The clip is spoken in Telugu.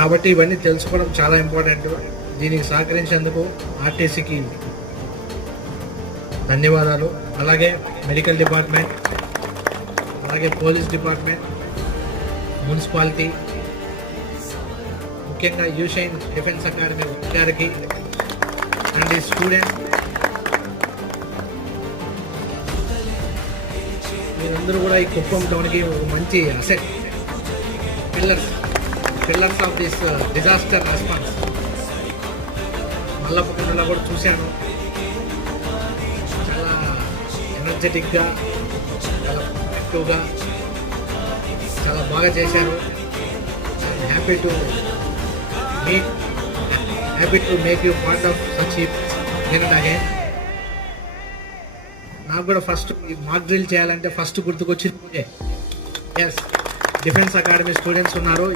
కాబట్టి ఇవన్నీ తెలుసుకోవడం చాలా ఇంపార్టెంట్. దీనికి సహకరించేందుకు ఆర్టీసీకి ధన్యవాదాలు. అలాగే మెడికల్ డిపార్ట్మెంట్, అలాగే పోలీస్ డిపార్ట్మెంట్, మున్సిపాలిటీ, ముఖ్యంగా యూషైన్ డిఫెన్స్ అకాడమీ గారికి అండ్ ఈ స్టూడెంట్, మీరందరూ కూడా ఈ కుప్పం టౌన్కి ఒక మంచి asset, pillars of this disaster response. మల్లప్పకొండలో కూడా చూశాను, చాలా ఎనర్జెటిక్గా, చాలా యాక్టివ్గా, చాలా బాగా చేశారు. Happy to make you part of such event again. నాకు కూడా ఫస్ట్ మాక్ డ్రిల్ చేయాలంటే ఫస్ట్ గుర్తుకొచ్చింది ఎస్ డిఫెన్స్ అకాడమీ స్టూడెంట్స్ ఉన్నారు.